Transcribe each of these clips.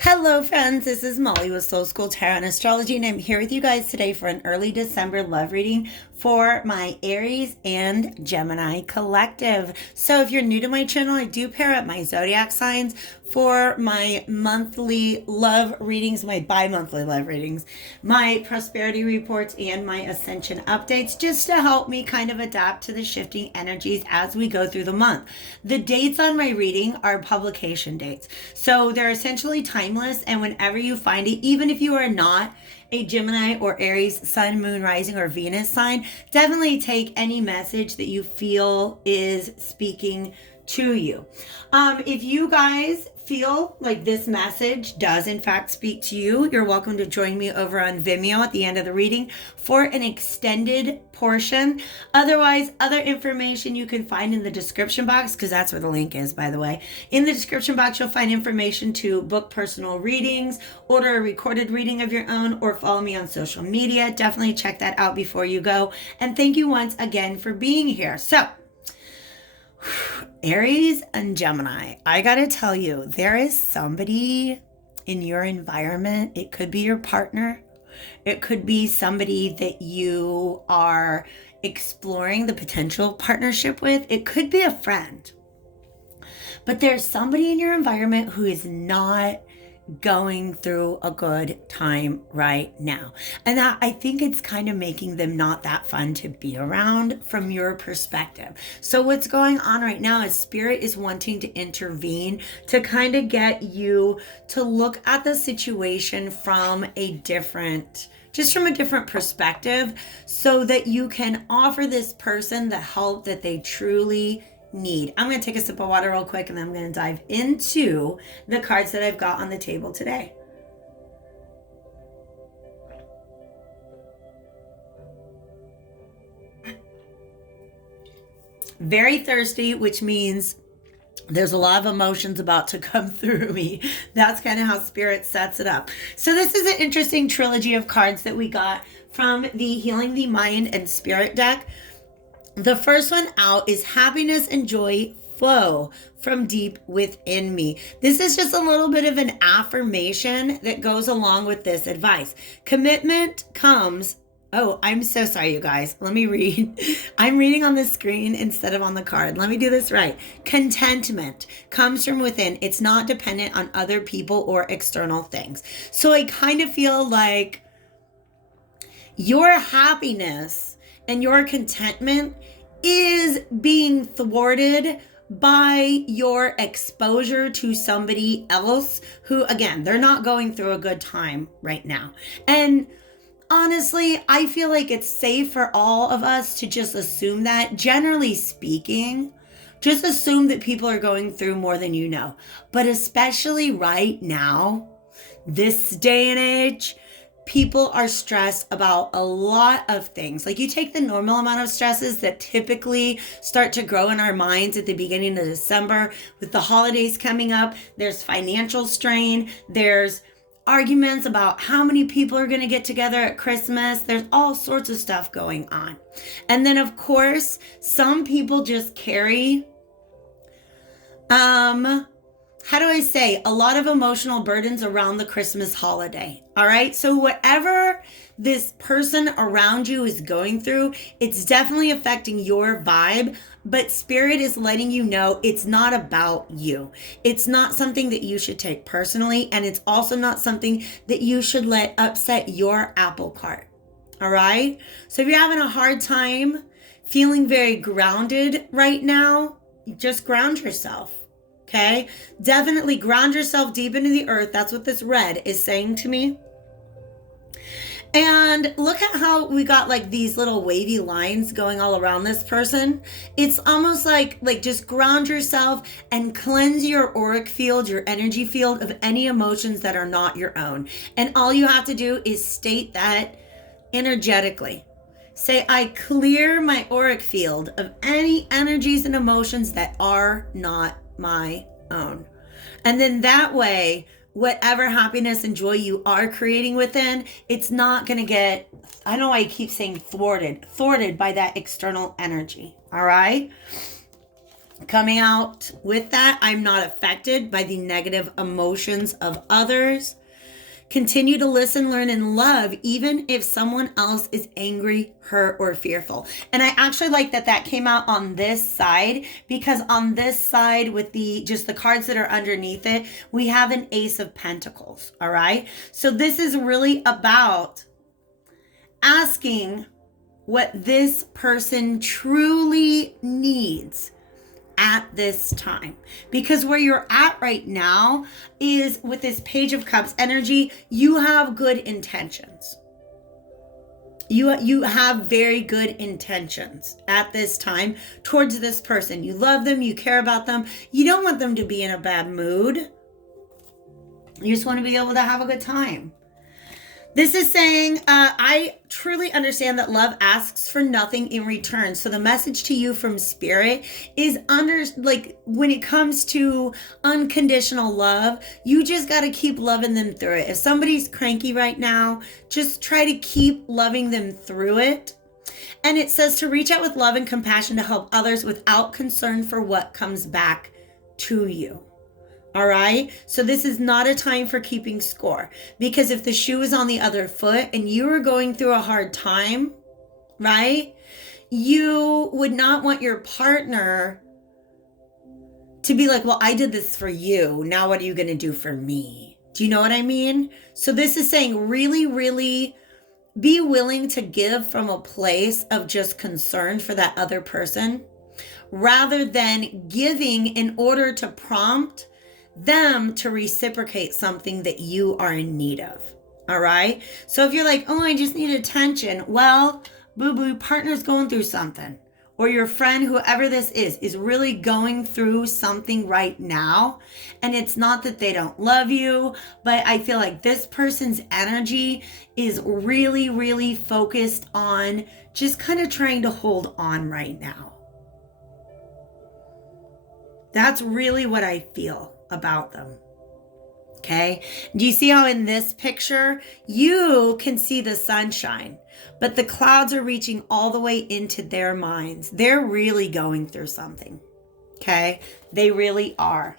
Hello, friends. This is Molly with Soul School Tarot and Astrology, and I'm here with you guys today for an early December love reading for my Aries and Gemini collective. So, if you're new to my channel, I do pair up my zodiac signs for my monthly love readings, my bi-monthly love readings, my prosperity reports, and my ascension updates, just to help me kind of adapt to the shifting energies as we go through the month. The dates on my reading are publication dates. So they're essentially timeless, and whenever you find it, even if you are not a Gemini or Aries sun, moon, rising, or Venus sign, definitely take any message that you feel is speaking to you. If you guys feel like this message does in fact speak to you, you're welcome to join me over on Vimeo at the end of the reading for an extended portion. Otherwise, other information you can find in the description box, because that's where the link is, by the way. In the description box, you'll find information to book personal readings, order a recorded reading of your own, or follow me on social media. Definitely check that out before you go. And thank you once again for being here. So, Aries and Gemini, I gotta tell you, there is somebody in your environment. It could be your partner. It could be somebody that you are exploring the potential partnership with. It could be a friend. But there's somebody in your environment who is not going through a good time right now. And that, I think it's kind of making them not that fun to be around from your perspective. So what's going on right now is Spirit is wanting to intervene to kind of get you to look at the situation from a different perspective, so that you can offer this person the help that they truly need. I'm going to take a sip of water real quick, and then I'm going to dive into the cards that I've got on the table today. Very thirsty, which means there's a lot of emotions about to come through me. That's kind of how Spirit sets it up. So this is an interesting trilogy of cards that we got from the Healing the Mind and Spirit deck. The first one out is happiness and joy flow from deep within me. This is just a little bit of an affirmation that goes along with this advice. Commitment comes. Oh, I'm so sorry, you guys. Let me read. I'm reading on the screen instead of on the card. Let me do this right. Contentment comes from within. It's not dependent on other people or external things. So I kind of feel like your happiness and your contentment is being thwarted by your exposure to somebody else who, again, they're not going through a good time right now. And honestly, I feel like it's safe for all of us to just assume that, generally speaking, just assume that people are going through more than you know. But especially right now, this day and age, people are stressed about a lot of things. Like, you take the normal amount of stresses that typically start to grow in our minds at the beginning of December, with the holidays coming up, there's financial strain, there's arguments about how many people are going to get together at Christmas. There's all sorts of stuff going on. And then, of course, some people just carry, how do I say, a lot of emotional burdens around the Christmas holiday. All right. So whatever this person around you is going through, it's definitely affecting your vibe. But Spirit is letting you know it's not about you. It's not something that you should take personally. And it's also not something that you should let upset your apple cart. All right. So if you're having a hard time feeling very grounded right now, just ground yourself. Okay, definitely ground yourself deep into the earth. That's what this red is saying to me. And look at how we got like these little wavy lines going all around this person. It's almost like just ground yourself and cleanse your auric field, your energy field, of any emotions that are not your own. And all you have to do is state that energetically. Say, I clear my auric field of any energies and emotions that are not my own. And then that way, whatever happiness and joy you are creating within, it's not going to get, I know I keep saying thwarted by that external energy. All right. Coming out with that, I'm not affected by the negative emotions of others. Continue to listen, learn, and love, even if someone else is angry, hurt, or fearful. And I actually like that that came out on this side, because on this side with the just the cards that are underneath it, we have an Ace of Pentacles. All right. So this is really about asking what this person truly needs at this time, because where you're at right now is with this Page of Cups energy. You have good intentions. You have very good intentions at this time towards this person. You love them, you care about them, you don't want them to be in a bad mood. You just want to be able to have a good time. This is saying, I truly understand that love asks for nothing in return. So the message to you from Spirit is when it comes to unconditional love, you just got to keep loving them through it. If somebody's cranky right now, just try to keep loving them through it. And it says to reach out with love and compassion to help others without concern for what comes back to you. All right. So this is not a time for keeping score, because if the shoe is on the other foot and you are going through a hard time, right, you would not want your partner to be like, well, I did this for you. Now what are you going to do for me? Do you know what I mean? So this is saying really, really be willing to give from a place of just concern for that other person, rather than giving in order to prompt them to reciprocate something that you are in need of. All right. So if you're like, oh, I just need attention. Well, boo-boo, partner's going through something, or your friend, whoever this is really going through something right now. And it's not that they don't love you, but I feel like this person's energy is really, really focused on just kind of trying to hold on right now. That's really what I feel about them. Okay. Do you see how in this picture you can see the sunshine, but the clouds are reaching all the way into their minds? They're really going through something. Okay. They really are.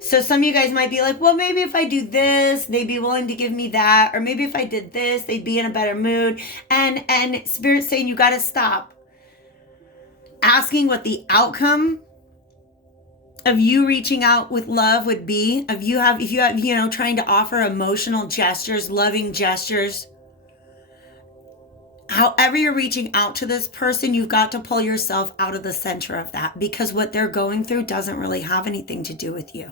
So some of you guys might be like, well, maybe if I do this, they'd be willing to give me that. Or maybe if I did this, they'd be in a better mood. And Spirit's saying you got to stop asking what the outcome of you reaching out with love would be. If you have, trying to offer emotional gestures, loving gestures, however you're reaching out to this person, you've got to pull yourself out of the center of that, because what they're going through doesn't really have anything to do with you.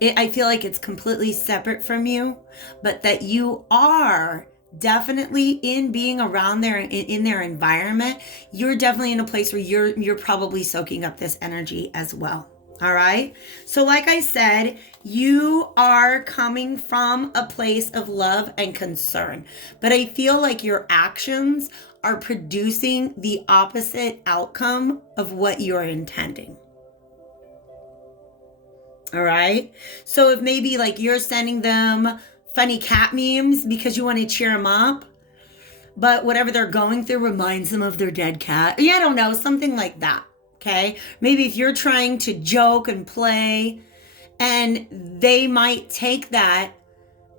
I feel like it's completely separate from you, but that you are definitely in being around their in their environment. You're definitely in a place where you're probably soaking up this energy as well. All right. So like I said, you are coming from a place of love and concern, but I feel like your actions are producing the opposite outcome of what you're intending. All right. So if maybe like you're sending them funny cat memes because you want to cheer them up, but whatever they're going through reminds them of their dead cat. Yeah, I don't know, something like that. Okay. Maybe if you're trying to joke and play, and they might take that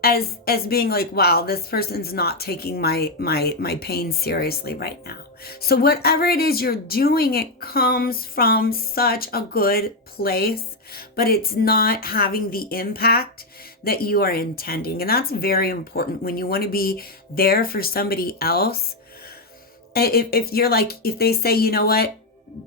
as being like, wow, this person's not taking my pain seriously right now. So whatever it is you're doing, it comes from such a good place, but it's not having the impact that you are intending. And that's very important when you want to be there for somebody else. If they say, you know what,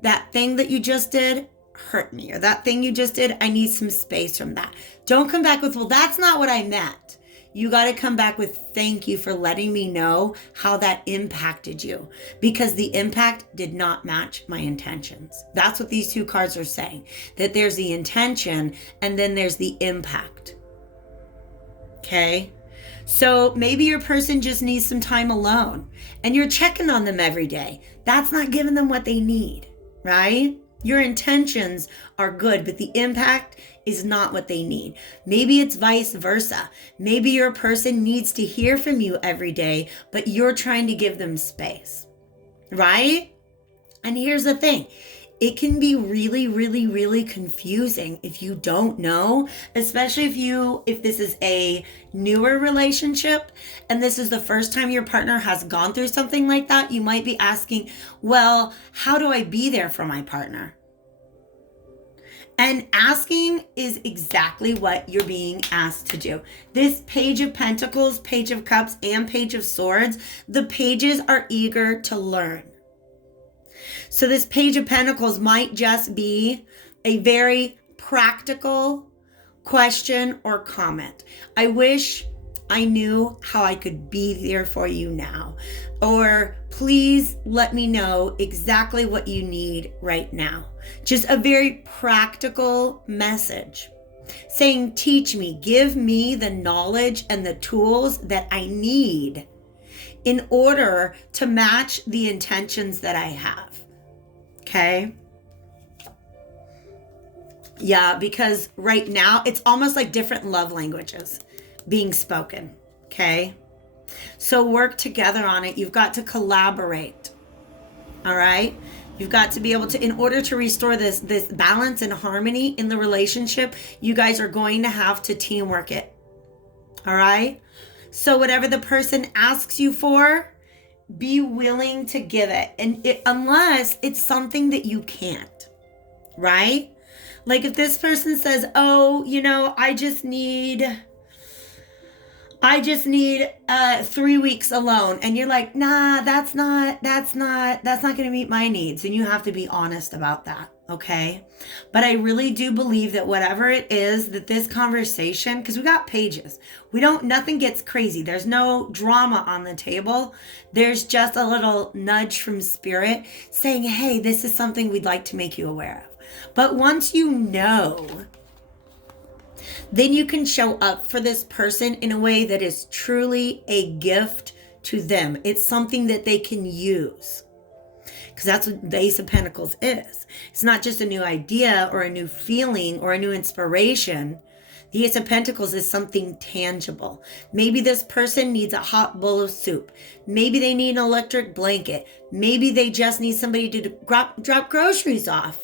that thing that you just did hurt me, or that thing you just did, I need some space from that. Don't come back with, well, that's not what I meant. You got to come back with, thank you for letting me know how that impacted you, because the impact did not match my intentions. That's what these two cards are saying, that there's the intention and then there's the impact. Okay. So maybe your person just needs some time alone and you're checking on them every day. That's not giving them what they need, right? Your intentions are good, but the impact is not what they need. Maybe it's vice versa. Maybe your person needs to hear from you every day, but you're trying to give them space, right? And here's the thing. It can be really, really, really confusing if you don't know, especially if this is a newer relationship and this is the first time your partner has gone through something like that. You might be asking, well, how do I be there for my partner? And asking is exactly what you're being asked to do. This Page of Pentacles, Page of Cups, and Page of Swords, the pages are eager to learn. So this Page of Pentacles might just be a very practical question or comment. I wish I knew how I could be there for you now. Or please let me know exactly what you need right now. Just a very practical message saying, teach me, give me the knowledge and the tools that I need in order to match the intentions that I have. Okay. Yeah, because right now it's almost like different love languages being spoken. Okay. So work together on it. You've got to collaborate. All right. You've got to be able to, in order to restore this balance and harmony in the relationship, you guys are going to have to teamwork it. All right. So whatever the person asks you for, be willing to give it. And unless it's something that you can't, right? Like if this person says, oh, I just need 3 weeks alone. And you're like, nah, that's not going to meet my needs. And you have to be honest about that. Okay. But I really do believe that whatever it is that this conversation, because we got pages, nothing gets crazy. There's no drama on the table. There's just a little nudge from spirit saying, hey, this is something we'd like to make you aware of. But once you know, then you can show up for this person in a way that is truly a gift to them. It's something that they can use. Because that's what the Ace of Pentacles is. It's not just a new idea or a new feeling or a new inspiration. The Ace of Pentacles is something tangible. Maybe this person needs a hot bowl of soup. Maybe they need an electric blanket. Maybe they just need somebody to drop groceries off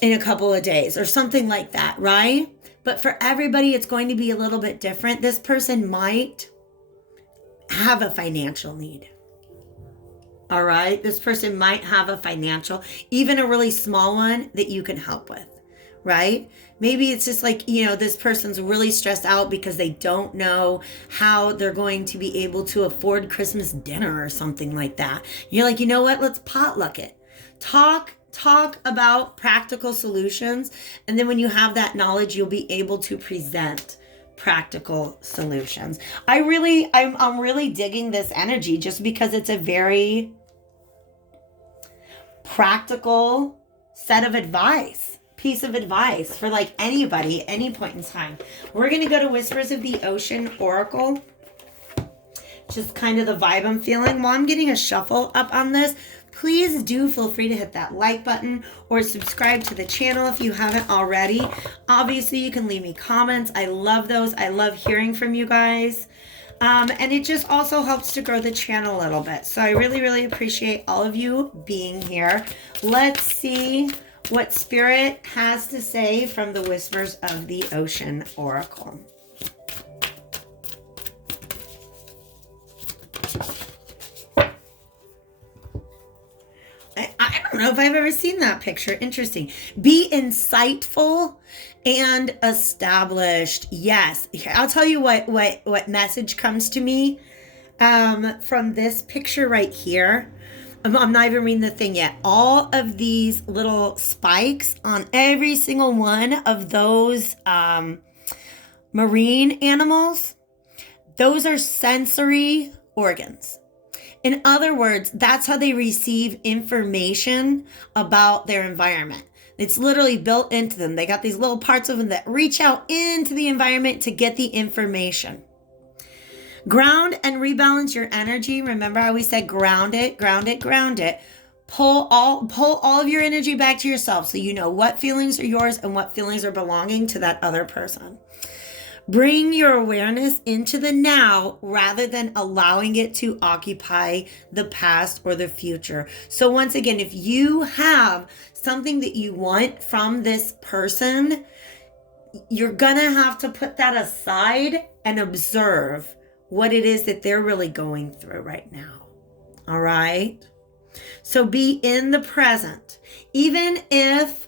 in a couple of days or something like that, right? But for everybody, it's going to be a little bit different. This person might have a financial need. All right. This person might have a financial, even a really small one that you can help with, right? Maybe it's just like, this person's really stressed out because they don't know how they're going to be able to afford Christmas dinner or something like that. You're like, you know what? Let's potluck it. Talk about practical solutions. And then when you have that knowledge, you'll be able to present practical solutions. I'm really digging this energy just because it's a very practical piece of advice for like anybody, any point in time. We're going to go to Whispers of the Ocean Oracle. Just kind of the vibe I'm feeling. While I'm getting a shuffle up on this, please do feel free to hit that like button or subscribe to the channel if you haven't already. Obviously, you can leave me comments. I love those. I love hearing from you guys. And it just also helps to grow the channel a little bit. So I really, really appreciate all of you being here. Let's see what Spirit has to say from the Whispers of the Ocean Oracle. I don't know if I've ever seen that picture. Interesting. Be insightful and established. Yes. I'll tell you what message comes to me from this picture right here. I'm not even reading the thing yet. All of these little spikes on every single one of those marine animals, those are sensory organs. In other words, that's how they receive information about their environment. It's literally built into them. They got these little parts of them that reach out into the environment to get the information. Ground and rebalance your energy. Remember how we said ground it, ground it, ground it. Pull all of your energy back to yourself so you know what feelings are yours and what feelings are belonging to that other person. Bring your awareness into the now rather than allowing it to occupy the past or the future. So once again, if you have something that you want from this person, you're gonna have to put that aside and observe what it is that they're really going through right now. All right? So be in the present. Even if,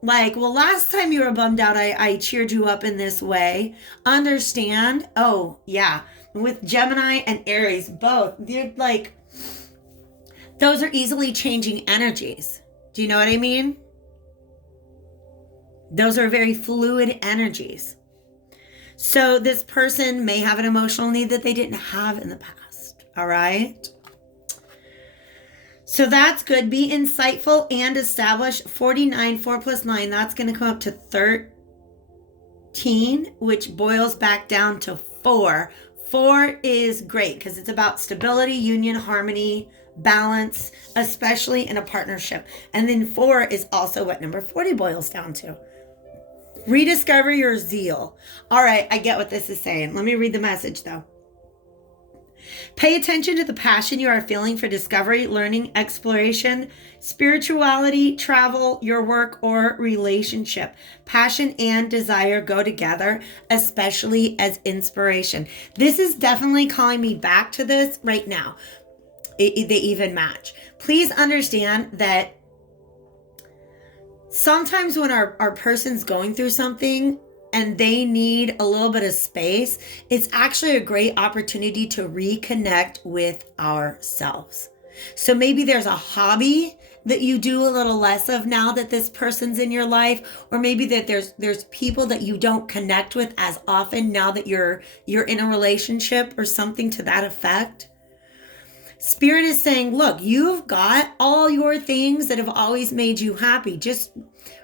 like, well, last time you were bummed out, I cheered you up in this way. Understand? Oh, yeah. With Gemini and Aries, both, they're like, those are easily changing energies. Do you know what I mean? Those are very fluid energies. So this person may have an emotional need that they didn't have in the past. All right? So that's good. Be insightful and establish. 49, 4 plus 9, that's going to come up to 13, which boils back down to 4. 4 is great because it's about stability, union, harmony, balance, especially in a partnership. And then 4 is also what number 40 boils down to. Rediscover your zeal. All right, I get what this is saying. Let me read the message though. Pay attention to the passion you are feeling for discovery, learning, exploration, spirituality, travel, your work, or relationship. Passion and desire go together, especially as inspiration. This is definitely calling me back to this right now. They even match. Please understand that sometimes when our person's going through something and they need a little bit of space, it's actually a great opportunity to reconnect with ourselves. So maybe there's a hobby that you do a little less of now that this person's in your life, or maybe that there's people that you don't connect with as often now that you're in a relationship or something to that effect. Spirit is saying, look, you've got all your things that have always made you happy. Just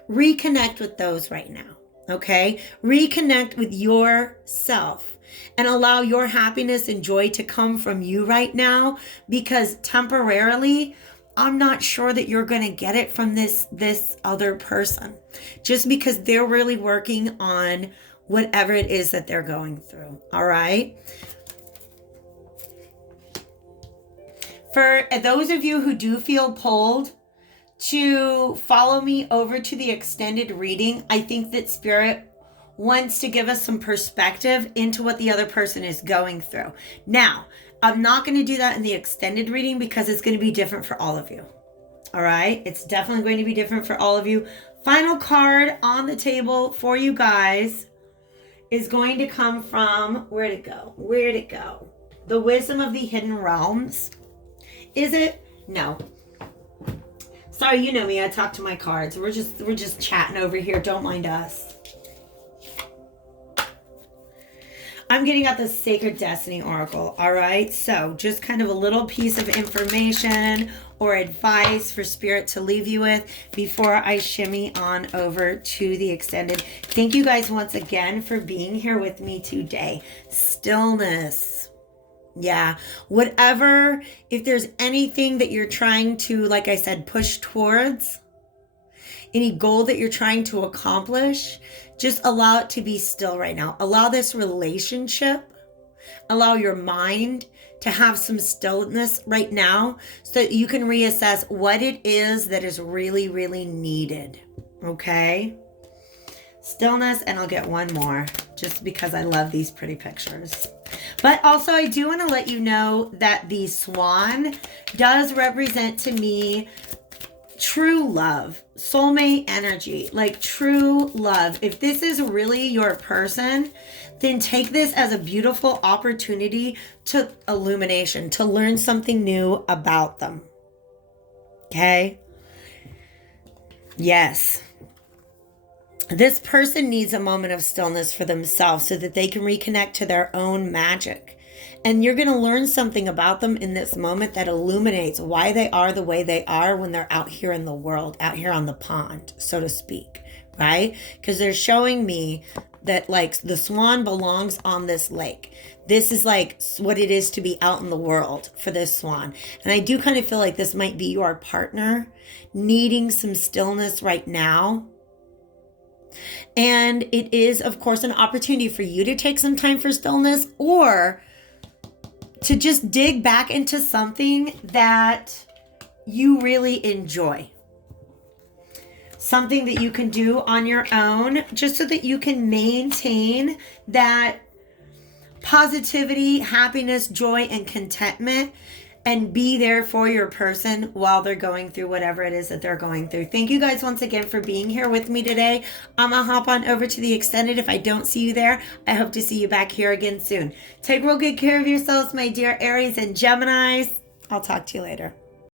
reconnect with those right now. Okay? Reconnect with yourself and allow your happiness and joy to come from you right now, because temporarily, I'm not sure that you're going to get it from this other person, just because they're really working on whatever it is that they're going through. All right? For those of you who do feel pulled to follow me over to the extended reading, I think that Spirit wants to give us some perspective into what the other person is going through. Now, I'm not going to do that in the extended reading because it's going to be different for all of you. All right? It's definitely going to be different for all of you. Final card on the table for you guys is going to come from, where'd it go? Where'd it go? The Wisdom of the Hidden Realms. Is it? No. Sorry, you know me. I talk to my cards. We're just chatting over here. Don't mind us. I'm getting out the Sacred Destiny Oracle. All right. So just kind of a little piece of information or advice for Spirit to leave you with before I shimmy on over to the extended. Thank you guys once again for being here with me today. Stillness. Yeah, whatever, if there's anything that you're trying to, like I said, push towards, any goal that you're trying to accomplish, just allow it to be still right now. Allow this relationship, allow your mind to have some stillness right now so that you can reassess what it is that is really, really needed. Okay? Stillness, and I'll get one more just because I love these pretty pictures. But also, I do want to let you know that the swan does represent to me true love, soulmate energy, like true love. If this is really your person, then take this as a beautiful opportunity to illumination, to learn something new about them. Okay? Yes. This person needs a moment of stillness for themselves so that they can reconnect to their own magic. And you're going to learn something about them in this moment that illuminates why they are the way they are when they're out here in the world, out here on the pond, so to speak, right? Because they're showing me that like the swan belongs on this lake. This is like what it is to be out in the world for this swan. And I do kind of feel like this might be your partner needing some stillness right now. And it is, of course, an opportunity for you to take some time for stillness, or to just dig back into something that you really enjoy. Something that you can do on your own, just so that you can maintain that positivity, happiness, joy, and contentment, and be there for your person while they're going through whatever it is that they're going through. Thank you guys once again for being here with me today. I'm gonna hop on over to the extended. If I don't see you there, I hope to see you back here again soon. Take real good care of yourselves, my dear Aries and Geminis. I'll talk to you later.